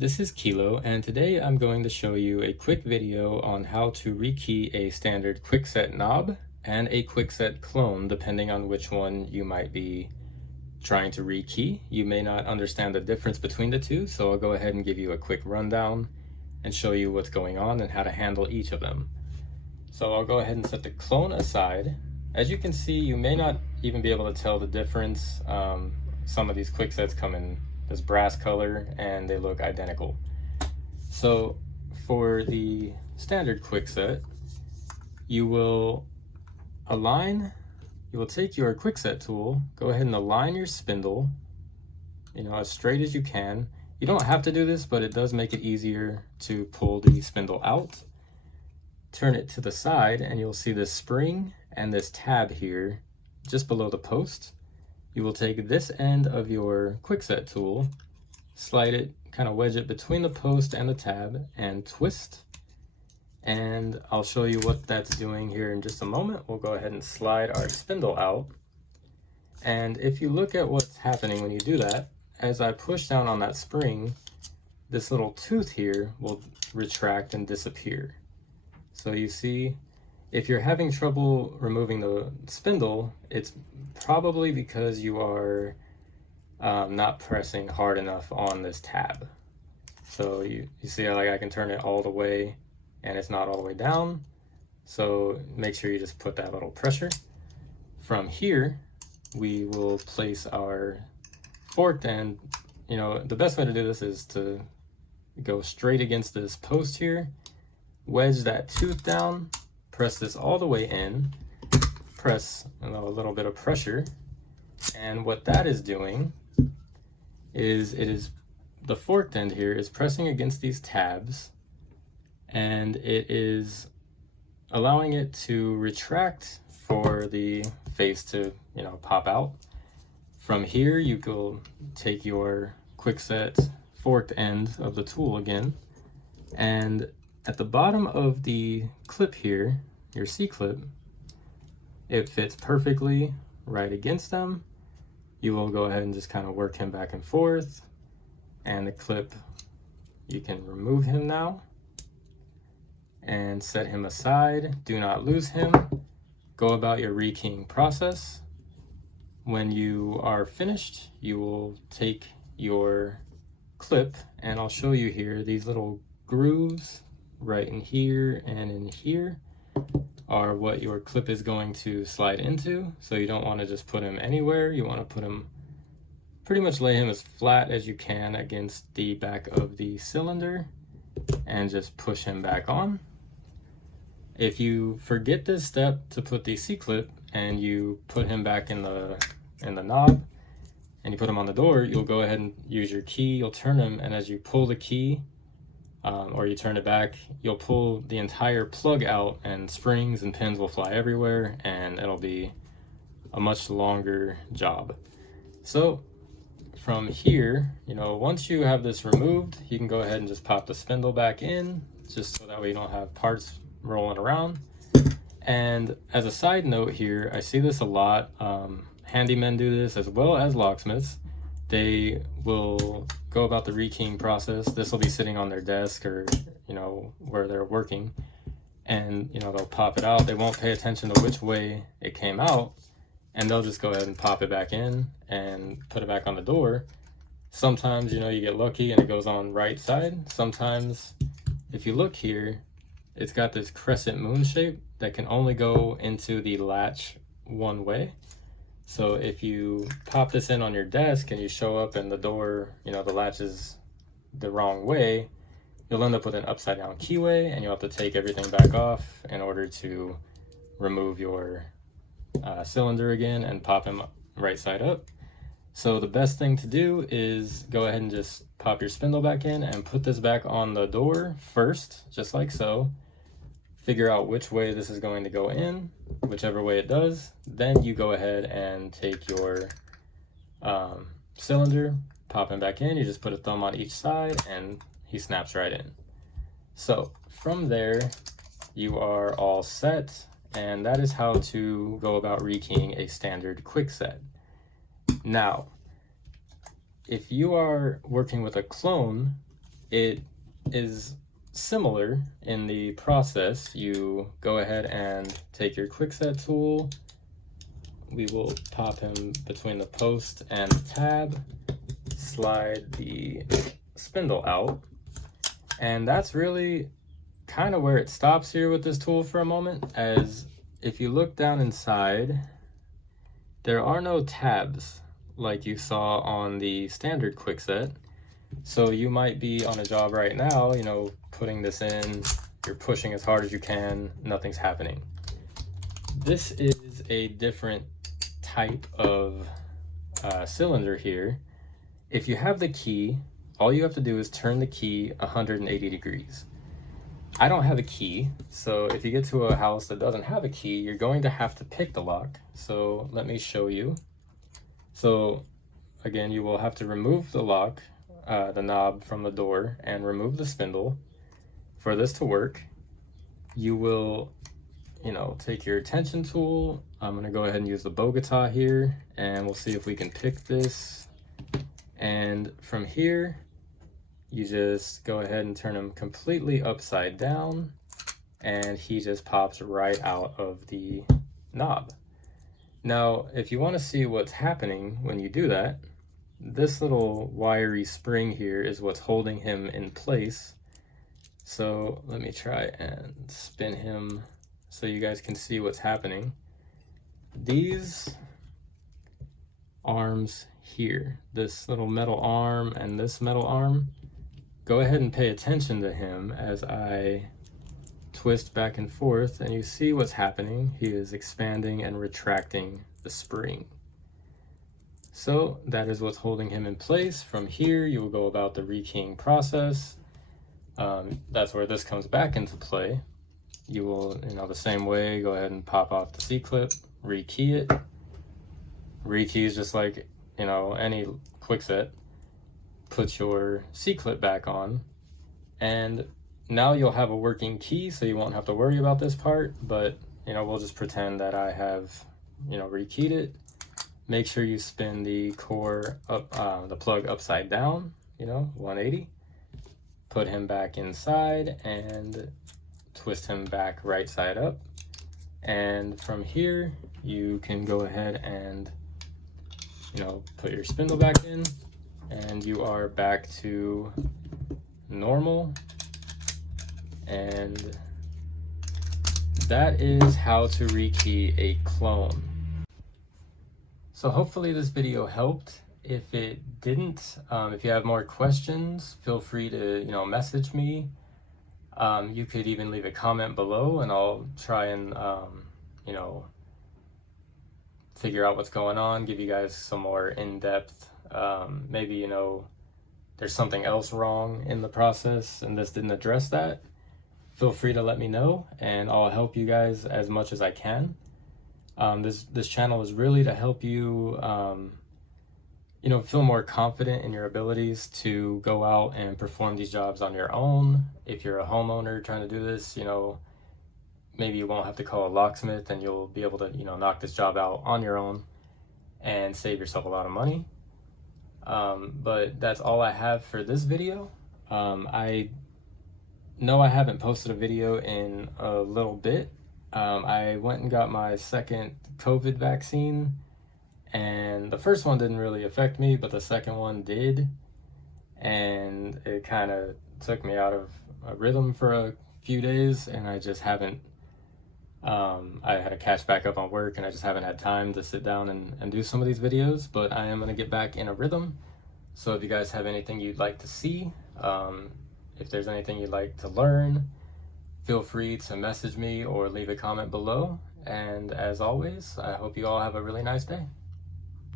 This is Kilo, and today I'm going to show you a quick video on how to rekey a standard Kwikset knob and a Kwikset clone, depending on which one you might be trying to rekey. You may not understand the difference between the two, so I'll go ahead and give you a quick rundown and show you what's going on and how to handle each of them. So I'll go ahead and set the clone aside. As you can see, you may not even be able to tell the difference. Some of these Kwiksets come in this brass color and they look identical. So for the standard Kwikset, you will take your Kwikset tool, go ahead and align your spindle, as straight as you can. You don't have to do this, but it does make it easier to pull the spindle out. Turn it to the side and you'll see this spring and this tab here just below the post. You will take this end of your Kwikset tool, slide it, kind of wedge it between the post and the tab, and twist. And I'll show you what that's doing here in just a moment. We'll go ahead and slide our spindle out. And if you look at what's happening when you do that, as I push down on that spring, this little tooth here will retract and disappear. So you see, if you're having trouble removing the spindle, it's probably because you are not pressing hard enough on this tab. So you see how I can turn it all the way and it's not all the way down. So make sure you just put that little pressure. From here, we will place our forked end. The best way to do this is to go straight against this post here, wedge that tooth down, press this all the way in, press a little bit of pressure, and what that is doing is the forked end here is pressing against these tabs, and it is allowing it to retract for the face to pop out. From here, you go take your Kwikset forked end of the tool again, and at the bottom of the clip here, your C-clip, it fits perfectly right against them. You will go ahead and just kind of work him back and forth, and the clip, you can remove him now and set him aside. Do not lose him. Go about your rekeying process. When you are finished, you will take your clip, and I'll show you here, these little grooves right in here and in here are what your clip is going to slide into. So you don't want to just put him anywhere. You want to put him, pretty much lay him as flat as you can against the back of the cylinder and just push him back on. If you forget this step to put the C-clip and you put him back in the knob and you put him on the door, you'll go ahead and use your key, you'll turn him, and as you pull the key, or you turn it back, you'll pull the entire plug out and springs and pins will fly everywhere, and it'll be a much longer job. So from here, once you have this removed, you can go ahead and just pop the spindle back in, just so that way you don't have parts rolling around. And as a side note here, I see this a lot. Handymen do this as well as locksmiths. They will go about the rekeying process. This will be sitting on their desk or, where they're working. And, they'll pop it out. They won't pay attention to which way it came out. And they'll just go ahead and pop it back in and put it back on the door. Sometimes, you get lucky and it goes on right side. Sometimes, if you look here, it's got this crescent moon shape that can only go into the latch one way. So if you pop this in on your desk and you show up and the door, the latch is the wrong way, you'll end up with an upside down keyway, and you'll have to take everything back off in order to remove your cylinder again and pop him right side up. So the best thing to do is go ahead and just pop your spindle back in and put this back on the door first, just like so. Figure out which way this is going to go in, whichever way it does. Then you go ahead and take your cylinder, pop him back in. You just put a thumb on each side and he snaps right in. So from there, you are all set, and that is how to go about rekeying a standard Kwikset. Now, if you are working with a clone, it is similar in the process. You go ahead and take your Kwikset tool. We will pop him between the post and the tab, slide the spindle out, and that's really kind of where it stops here with this tool for a moment, as if you look down inside, there are no tabs like you saw on the standard Kwikset. So you might be on a job right now, you know, putting this in, you're pushing as hard as you can, nothing's happening. This is a different type of cylinder here. If you have the key, all you have to do is turn the key 180 degrees. I don't have a key, so if you get to a house that doesn't have a key, you're going to have to pick the lock. So let me show you. So again, you will have to remove the lock, the knob from the door, and remove the spindle. For this to work, you will, you know, take your tension tool. I'm gonna go ahead and use the Bogota here, and we'll see if we can pick this. And from here, you just go ahead and turn him completely upside down, and he just pops right out of the knob. Now, if you want to see what's happening when you do that, this little wiry spring here is what's holding him in place. So let me try and spin him so you guys can see what's happening. These arms here, this little metal arm and this metal arm, go ahead and pay attention to him as I twist back and forth, and you see what's happening. He is expanding and retracting the spring. So that is what's holding him in place. From here, you will go about the rekeying process. That's where this comes back into play. You will, you know, the same way, go ahead and pop off the C-clip, rekey it. Rekey is just like, you know, any Kwikset. Put your C-clip back on, and now you'll have a working key, so you won't have to worry about this part. But, you know, we'll just pretend that I have, you know, rekeyed it. Make sure you spin the core up, the plug upside down, you know, 180. Put him back inside and twist him back right side up. And from here, you can go ahead and, you know, put your spindle back in, and you are back to normal. And that is how to rekey a clone. So hopefully this video helped. If it didn't, if you have more questions, feel free to, you know, message me. You could even leave a comment below, and I'll try and, you know, figure out what's going on, give you guys some more in-depth. Maybe, you know, there's something else wrong in the process and this didn't address that. Feel free to let me know, and I'll help you guys as much as I can. This channel is really to help you, you know, feel more confident in your abilities to go out and perform these jobs on your own. If you're a homeowner trying to do this, you know, maybe you won't have to call a locksmith, and you'll be able to, you know, knock this job out on your own and save yourself a lot of money. But that's all I have for this video. I know I haven't posted a video in a little bit. I went and got my second COVID vaccine, and the first one didn't really affect me, but the second one did, and it kind of took me out of a rhythm for a few days, and I just haven't, I had to catch back up on work, and I just haven't had time to sit down and do some of these videos, but I am going to get back in a rhythm. So if you guys have anything you'd like to see, if there's anything you'd like to learn, feel free to message me or leave a comment below. And as always, I hope you all have a really nice day.